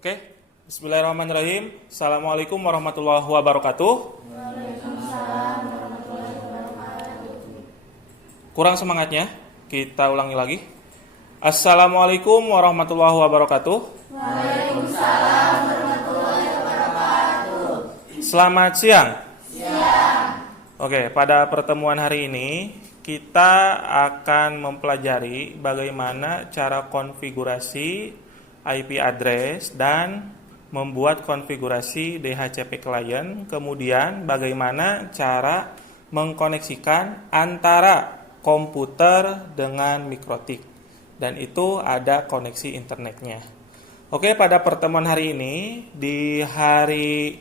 Oke, bismillahirrahmanirrahim. Assalamualaikum warahmatullahi wabarakatuh. Waalaikumsalam warahmatullahi wabarakatuh. Kurang semangatnya, kita ulangi lagi. Assalamualaikum warahmatullahi wabarakatuh. Waalaikumsalam warahmatullahi wabarakatuh. Selamat siang. Siang. Oke, pada pertemuan hari ini kita akan mempelajari bagaimana cara konfigurasi IP address dan membuat konfigurasi DHCP client, kemudian bagaimana cara mengkoneksikan antara komputer dengan mikrotik, dan itu ada koneksi internetnya. Oke, pada pertemuan hari ini di hari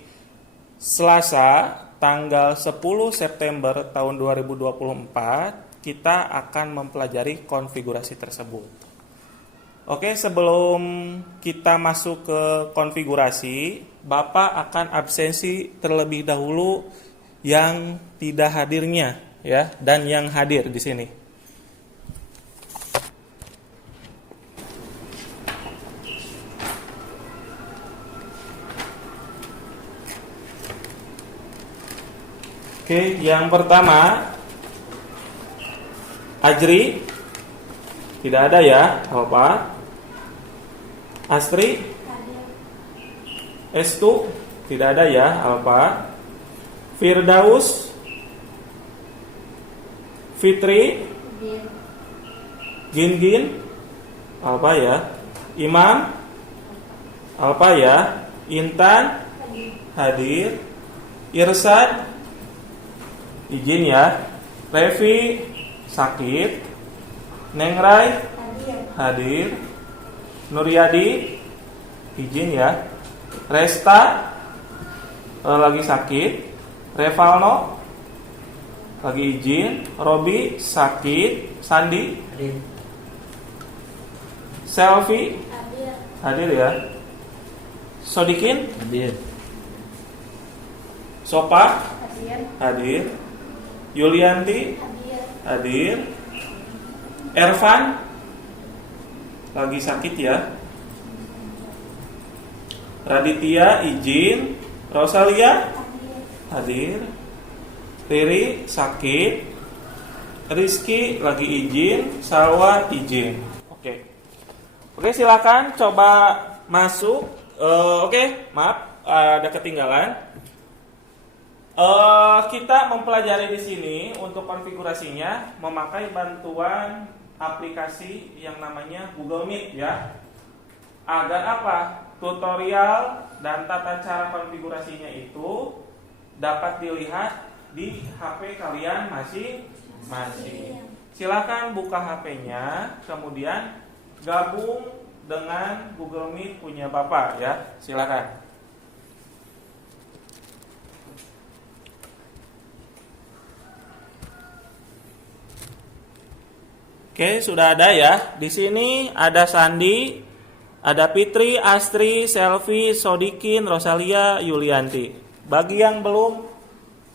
Selasa tanggal 10 September tahun 2024 kita akan mempelajari konfigurasi tersebut. Oke, sebelum kita masuk ke konfigurasi, Bapak akan absensi terlebih dahulu yang tidak hadirnya ya, dan yang hadir di sini. Oke, yang pertama Ajri, tidak ada ya, Bapak. Astri, Estu, tidak ada ya, Alfa. Firdaus, Fitri, Gin, Alfa ya. Imam, Alfa ya. Intan, hadir. Irsad, izin ya. Revi, sakit. Nengrai, hadir. Nuryadi, izin ya. Resta, lagi sakit. Revalno, lagi izin. Robi, sakit. Sandi, Selfie, hadir ya. Sodikin, hadir. Sopa, hadir. Yulianti, hadir. Ervan, lagi sakit ya. Raditya, izin. Rosalia, hadir. Riri, sakit. Rizky, lagi izin. Salwa, izin. Oke, silakan coba masuk. Oke, maaf ada ketinggalan. Kita mempelajari di sini untuk konfigurasinya memakai bantuan aplikasi yang namanya Google Meet ya. Agar apa? Tutorial dan tata cara konfigurasinya itu dapat dilihat di HP kalian masing-masing. Silakan buka HP-nya, kemudian gabung dengan Google Meet punya Bapak ya. Silakan. Oke, sudah ada ya. Di sini ada Sandi, ada Fitri, Astri, Selfie, Sodikin, Rosalia, Yulianti. Bagi yang belum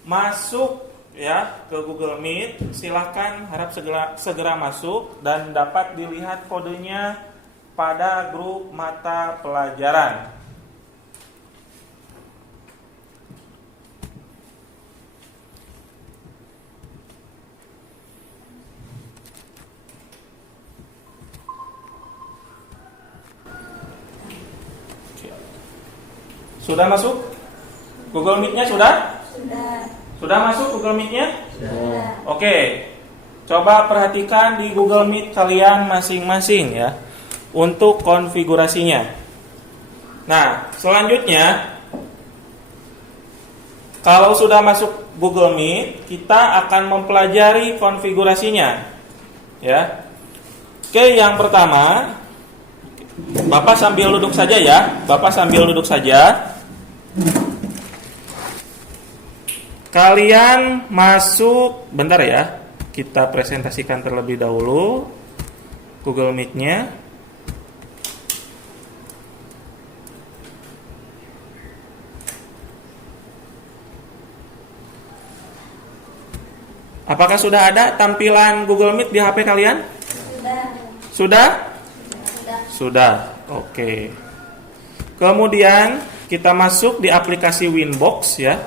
masuk ya ke Google Meet, silakan harap segera masuk dan dapat dilihat kodenya pada grup mata pelajaran. Sudah masuk? Google Meet-nya sudah? Sudah masuk Google Meet-nya? Sudah. Oke. Coba perhatikan di Google Meet kalian masing-masing ya untuk konfigurasinya. Nah, selanjutnya kalau sudah masuk Google Meet, kita akan mempelajari konfigurasinya. Ya. Oke, yang pertama, Bapak sambil duduk saja ya. Bapak sambil duduk saja. Kalian masuk, bentar ya. Kita presentasikan terlebih dahulu Google Meet-nya. Apakah sudah ada tampilan Google Meet di HP kalian? Sudah. Sudah? Sudah. Sudah. Oke. Kemudian kita masuk di aplikasi Winbox ya.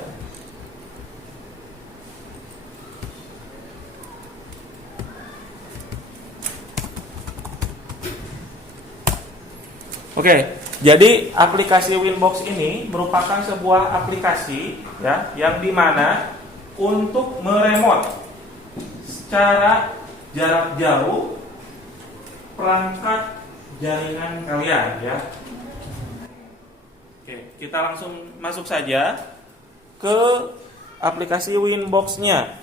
Oke, jadi aplikasi Winbox ini merupakan sebuah aplikasi ya yang dimana untuk meremote secara jarak jauh perangkat jaringan kalian ya. Oke, kita langsung masuk saja ke aplikasi Winbox-nya.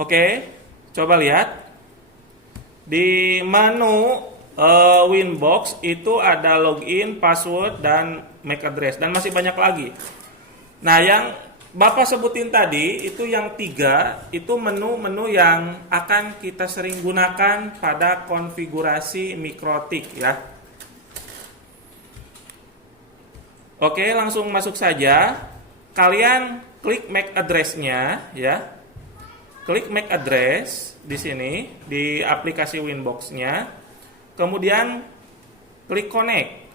Oke, coba lihat di menu Winbox itu ada login, password, dan MAC address, dan masih banyak lagi. Nah, yang Bapak sebutin tadi itu yang 3, itu menu-menu yang akan kita sering gunakan pada konfigurasi mikrotik ya. Oke, langsung masuk saja. Kalian klik MAC address-nya ya. Klik MAC address di sini di aplikasi Winbox-nya. Kemudian klik connect.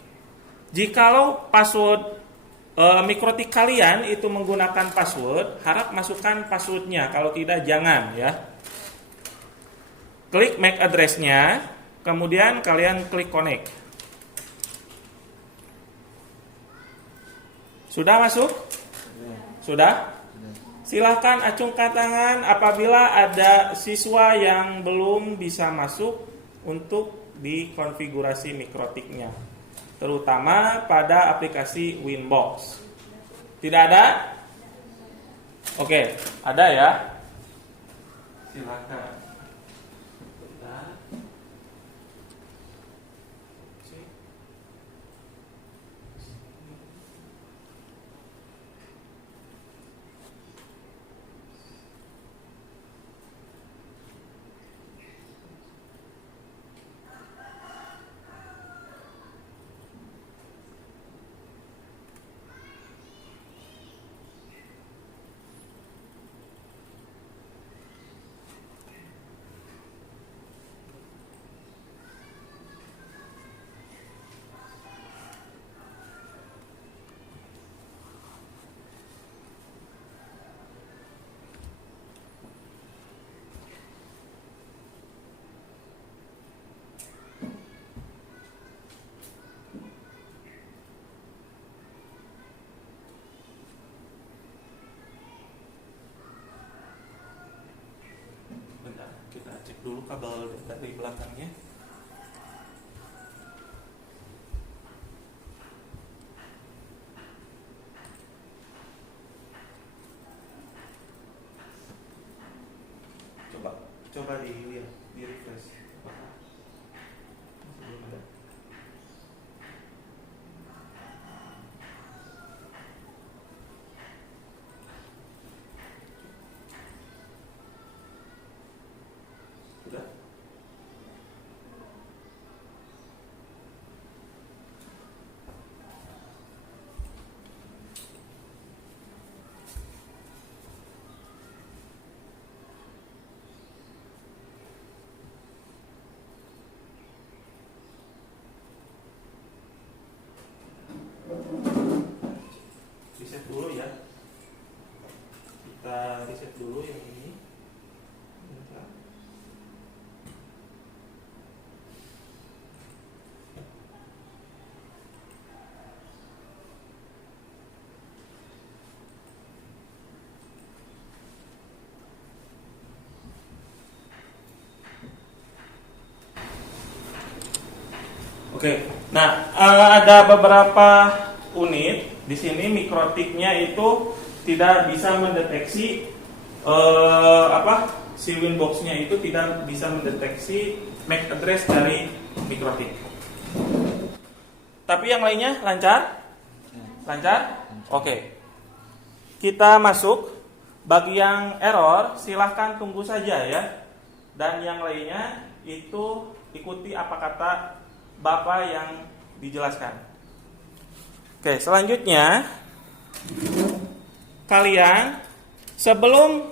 Jikalau password mikrotik kalian itu menggunakan password, harap masukkan passwordnya. Kalau tidak jangan ya. Klik MAC address-nya, kemudian kalian klik connect. Sudah masuk? Sudah? Silahkan acungkan tangan apabila ada siswa yang belum bisa masuk untuk di konfigurasi mikrotiknya, terutama pada aplikasi Winbox. Tidak ada? Oke, ada ya. Silakan. Kita cek dulu kabel dari belakangnya. Coba di refresh. Belum ada. Sudah? Reset dulu ya. Kita reset dulu yang ini. Bentar. Oke, nah ada beberapa unit di sini mikrotiknya itu tidak bisa mendeteksi si Winbox-nya itu tidak bisa mendeteksi MAC address dari mikrotik. Tapi yang lainnya lancar? Lancar? Oke. Kita masuk. Bagi yang error silahkan tunggu saja ya. Dan yang lainnya itu ikuti apa kata Bapak yang dijelaskan. Oke, selanjutnya kalian sebelum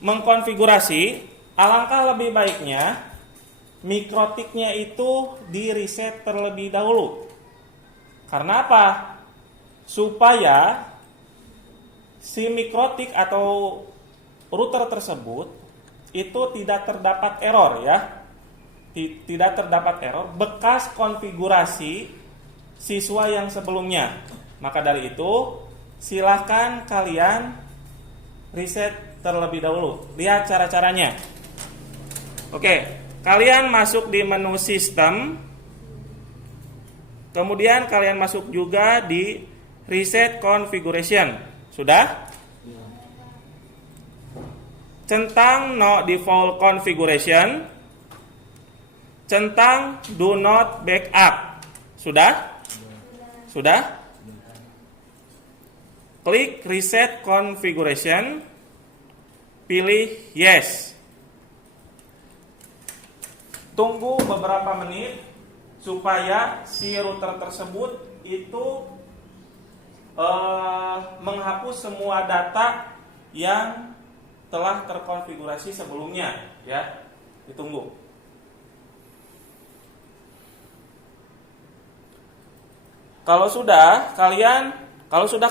mengkonfigurasi, alangkah lebih baiknya mikrotiknya itu di reset terlebih dahulu. Karena apa? Supaya si mikrotik atau router tersebut itu tidak terdapat error ya. Tidak terdapat error bekas konfigurasi siswa yang sebelumnya. Maka dari itu, silahkan kalian reset terlebih dahulu. Lihat cara-caranya. Oke, kalian masuk di menu sistem. Kemudian kalian masuk juga di reset configuration. Sudah? Centang no default configuration. Centang do not backup. Sudah? Sudah? Klik reset configuration. Pilih yes. Tunggu beberapa menit supaya si router tersebut itu menghapus semua data yang telah terkonfigurasi sebelumnya ya. Ditunggu. Kalau sudah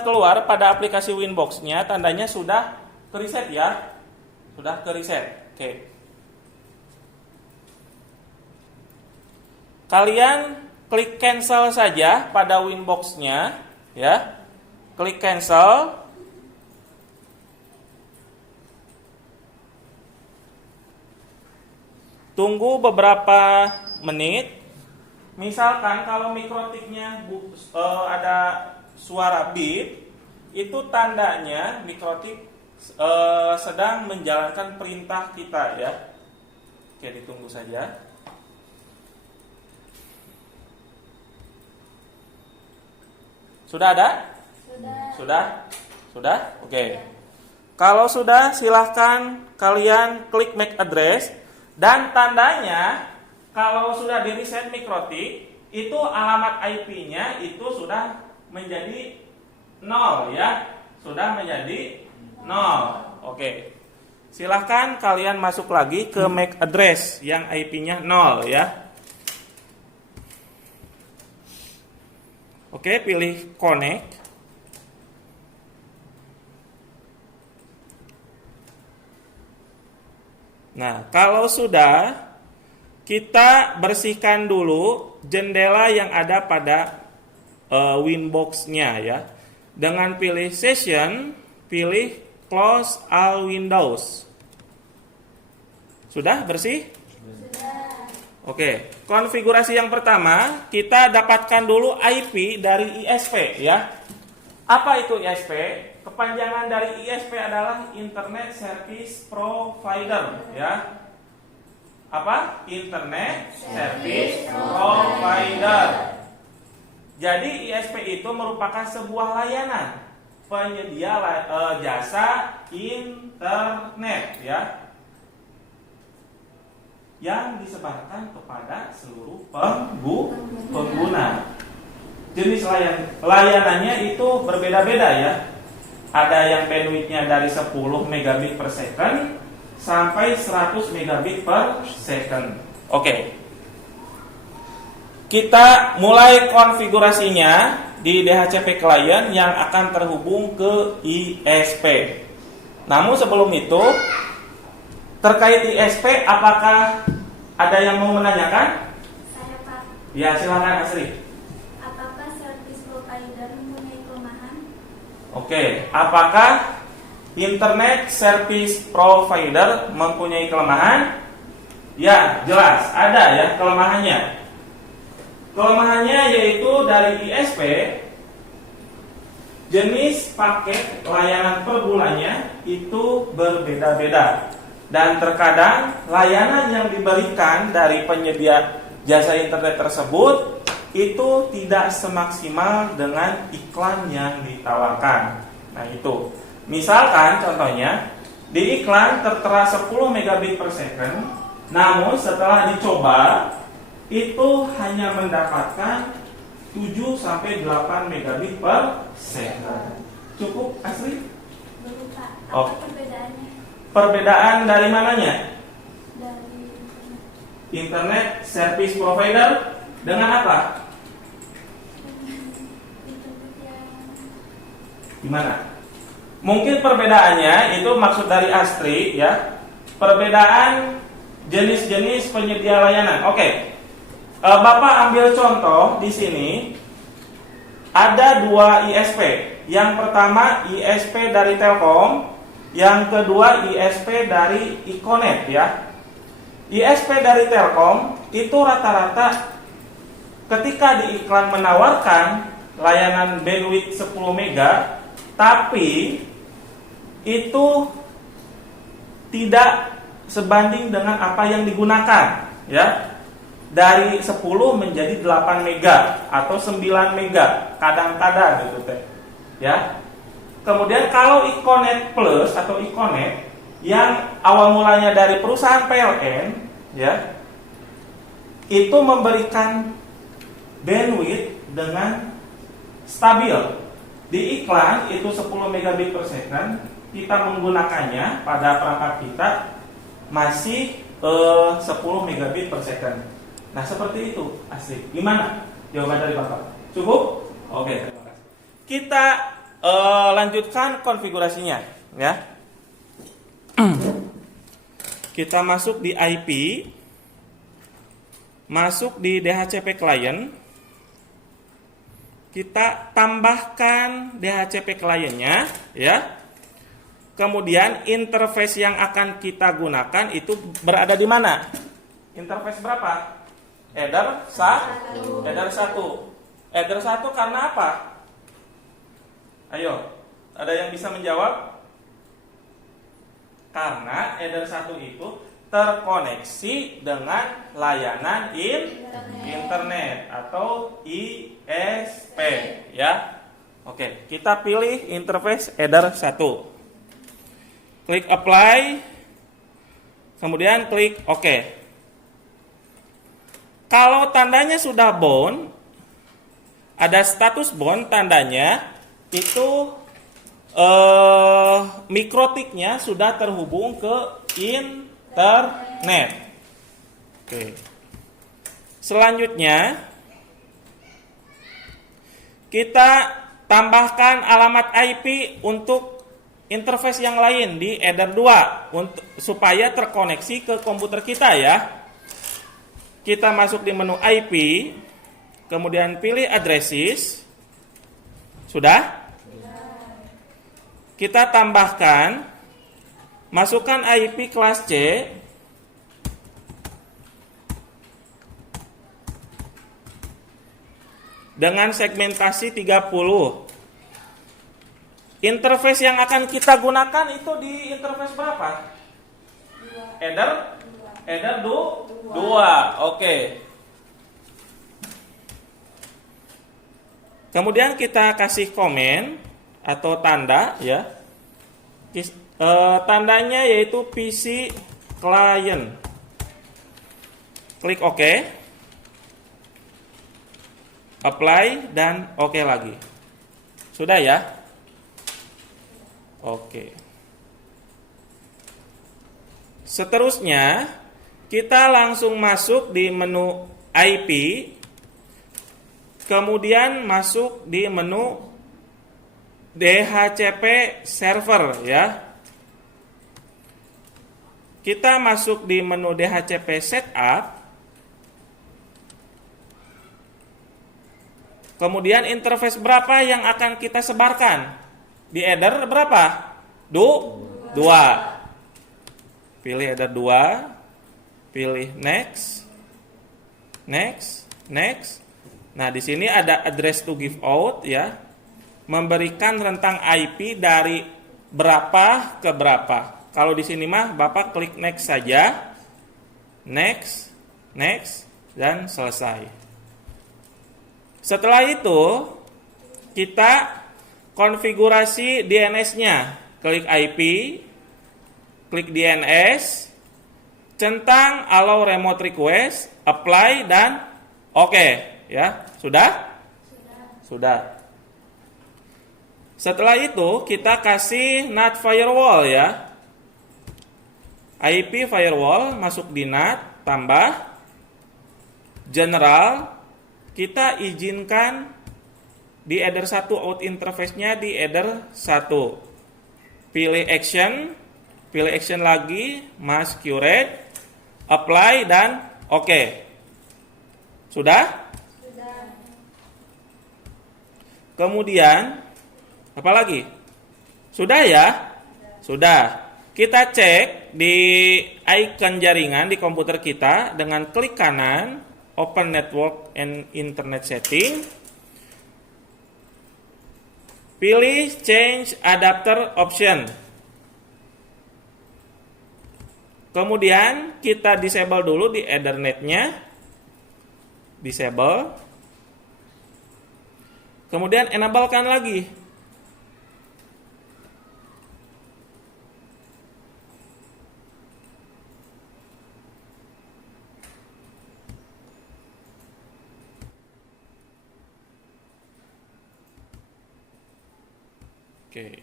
keluar pada aplikasi Winbox-nya, tandanya sudah ke-reset ya. Sudah ke-reset. Oke. Kalian klik cancel saja pada Winbox-nya ya. Klik cancel. Tunggu beberapa menit. Misalkan kalau mikrotiknya ada suara beep, itu tandanya mikrotik sedang menjalankan perintah kita ya. Oke, ditunggu saja. Sudah ada? Sudah? Oke. Kalau sudah, silahkan kalian klik MAC address. Dan tandanya kalau sudah di reset mikrotik, itu alamat IP-nya itu sudah menjadi 0 ya. Sudah menjadi 0. Oke. Silahkan kalian masuk lagi ke MAC address yang IP-nya 0 ya. Oke, pilih connect. Nah, kalau sudah, kita bersihkan dulu jendela yang ada pada Winbox-nya ya. Dengan pilih session, pilih close all windows. Sudah bersih? Oke, konfigurasi yang pertama, kita dapatkan dulu IP dari ISP ya. Apa itu ISP? Kepanjangan dari ISP adalah Internet Service Provider ya. Apa? Internet Service Provider. Jadi ISP itu merupakan sebuah layanan penyedia jasa internet ya, yang disebarkan kepada seluruh pengguna. Jenis layanannya itu berbeda-beda ya. Ada yang bandwidth-nya dari 10 megabit per second sampai 100 megabit per second. Oke. Kita mulai konfigurasinya di DHCP client yang akan terhubung ke ISP. Namun sebelum itu, terkait ISP, apakah ada yang mau menanyakan? Saya, Pak. Ya, silakan Asri. Apakah service provider mempunyai kelemahan? Oke, apakah Internet Service Provider mempunyai kelemahan? Ya, jelas ada ya kelemahannya. Kelemahannya yaitu dari ISP, jenis paket layanan per bulannya itu berbeda-beda. Dan terkadang layanan yang diberikan dari penyedia jasa internet tersebut itu tidak semaksimal dengan iklan yang ditawarkan. Nah itu, misalkan contohnya di iklan tertera 10 megabit per second, namun setelah dicoba itu hanya mendapatkan 7-8 megabit per second. Cukup Asri? Belum, Pak. Oh. Apa perbedaannya? Perbedaan dari mananya? Dari internet. Internet Service Provider dengan apa? Internet yang Gimana? Mungkin perbedaannya itu maksud dari Astri ya. Perbedaan jenis-jenis penyedia layanan. Oke. Bapak ambil contoh di sini ada 2 ISP. Yang pertama ISP dari Telkom, yang kedua ISP dari Iconet ya. ISP dari Telkom itu rata-rata ketika di iklan menawarkan layanan bandwidth 10 mega, tapi itu tidak sebanding dengan apa yang digunakan ya. Dari 10 menjadi 8 mega atau 9 mega kadang-kadang gitu teh ya. Kemudian kalau Iconet Plus atau Iconet yang awal mulanya dari perusahaan PLN ya, itu memberikan bandwidth dengan stabil. Di iklan itu 10 megabit per second, kita menggunakannya pada perangkat kita masih 10 megabit per second. Nah seperti itu, asik. Gimana jawaban dari Bapak? Cukup? Oke, terima kasih. Kita lanjutkan konfigurasinya, ya. Kita masuk di IP, masuk di DHCP client. Kita tambahkan DHCP clientnya, ya. Kemudian interface yang akan kita gunakan itu berada di mana? Interface berapa? Header 1. Header 1. Header 1 karena apa? Ayo, ada yang bisa menjawab? Karena header 1 itu terkoneksi dengan layanan internet atau ISP ya. Oke, kita pilih interface header 1. Klik apply. Kemudian klik OK. Kalau tandanya sudah bound, ada status bound, tandanya itu mikrotiknya sudah terhubung ke internet. Oke. Selanjutnya kita tambahkan alamat IP untuk interface yang lain di header 2 untuk supaya terkoneksi ke komputer kita ya. Kita masuk di menu IP, kemudian pilih addresses. Sudah? Kita tambahkan, masukkan IP kelas C. Dengan segmentasi 30. Interface yang akan kita gunakan itu di interface berapa? Header 2. Oke. Kemudian kita kasih komen atau tanda ya. Tandanya yaitu PC client. Klik OK. Apply dan OK lagi. Sudah ya? Oke. Seterusnya kita langsung masuk di menu IP, kemudian masuk di menu DHCP server ya. Kita masuk di menu DHCP setup. Kemudian interface berapa yang akan kita sebarkan? Di header berapa? 2. Pilih header 2. Pilih next. Nah, di sini ada address to give out ya. Memberikan rentang IP dari berapa ke berapa. Kalau di sini mah Bapak klik next saja. Next dan selesai. Setelah itu kita konfigurasi DNS-nya. Klik IP, klik DNS, centang allow remote request, apply dan OK ya. Sudah? Sudah. Setelah itu kita kasih NAT firewall ya. IP firewall masuk di NAT, tambah general, kita izinkan di header 1 out interface-nya di header 1. Pilih action lagi, mask curate, apply dan oke. Sudah? Sudah. Kemudian apa lagi? Sudah ya? Sudah. Kita cek di icon jaringan di komputer kita dengan klik kanan, Open Network and Internet Setting. Pilih Change Adapter Option. Kemudian kita disable dulu di Ethernet-nya. Disable. Kemudian enablekan lagi. Oke.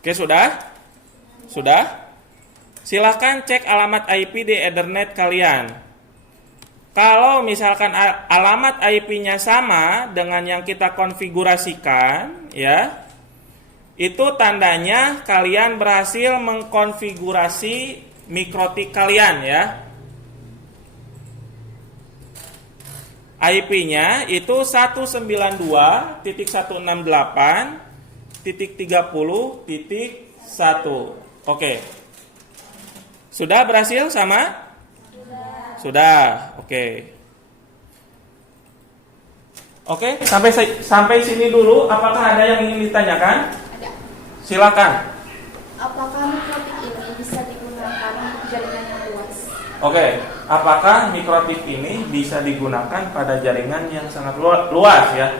Oke, sudah? Sudah? Silahkan cek alamat IP di Ethernet kalian. Kalau misalkan alamat IP-nya sama dengan yang kita konfigurasikan, ya, itu tandanya kalian berhasil mengkonfigurasi mikrotik kalian, ya. IP-nya itu 192.168.30.1. Oke. Sudah berhasil sama? Sudah. Oke. Oke, sampai sini dulu. Apakah ada yang ingin ditanyakan? Ada. Silakan. Apakah mikrotik ini bisa digunakan untuk jaringan yang luas? Oke, apakah mikrotik ini bisa digunakan pada jaringan yang sangat luas, ya?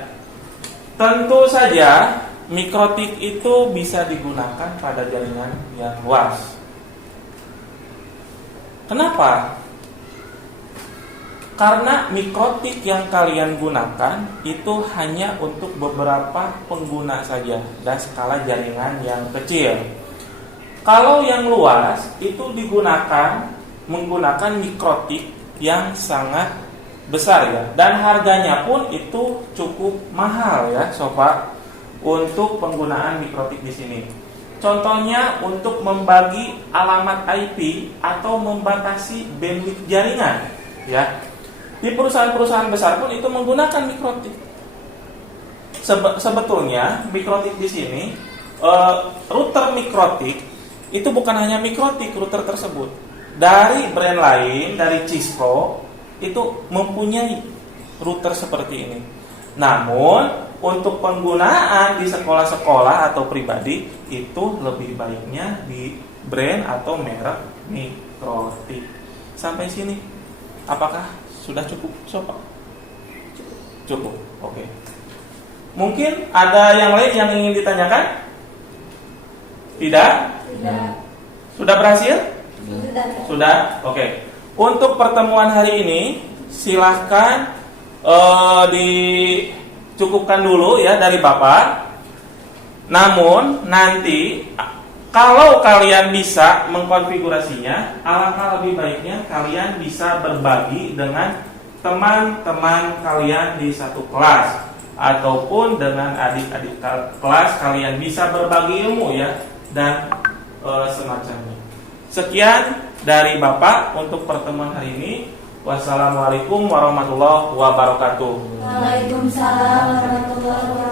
Tentu saja mikrotik itu bisa digunakan pada jaringan yang luas. Kenapa? Karena mikrotik yang kalian gunakan itu hanya untuk beberapa pengguna saja dan skala jaringan yang kecil. Kalau yang luas itu menggunakan mikrotik yang sangat besar, ya, dan harganya pun itu cukup mahal, ya, sobat, untuk penggunaan mikrotik di sini. Contohnya untuk membagi alamat IP atau membatasi bandwidth jaringan, ya. Di perusahaan-perusahaan besar pun itu menggunakan mikrotik. Sebetulnya mikrotik di sini, router mikrotik itu bukan hanya mikrotik router tersebut. Dari brand lain, dari Cisco itu mempunyai router seperti ini. Namun untuk penggunaan di sekolah-sekolah atau pribadi itu lebih baiknya di brand atau merek mikrotik. Sampai sini, apakah sudah cukup, sobat? Cukup. Oke. Mungkin ada yang lain yang ingin ditanyakan? Tidak? Tidak. Sudah berhasil? Sudah. Sudah? Oke. Untuk pertemuan hari ini silahkan dicukupkan dulu, ya, dari Bapak. Namun nanti kalau kalian bisa mengkonfigurasinya, alangkah lebih baiknya kalian bisa berbagi dengan teman-teman kalian di satu kelas ataupun dengan adik-adik kelas. Kalian bisa berbagi ilmu, ya, dan semacamnya. Sekian dari Bapak untuk pertemuan hari ini. Wassalamualaikum warahmatullahi wabarakatuh. Waalaikumsalam warahmatullahi wabarakatuh.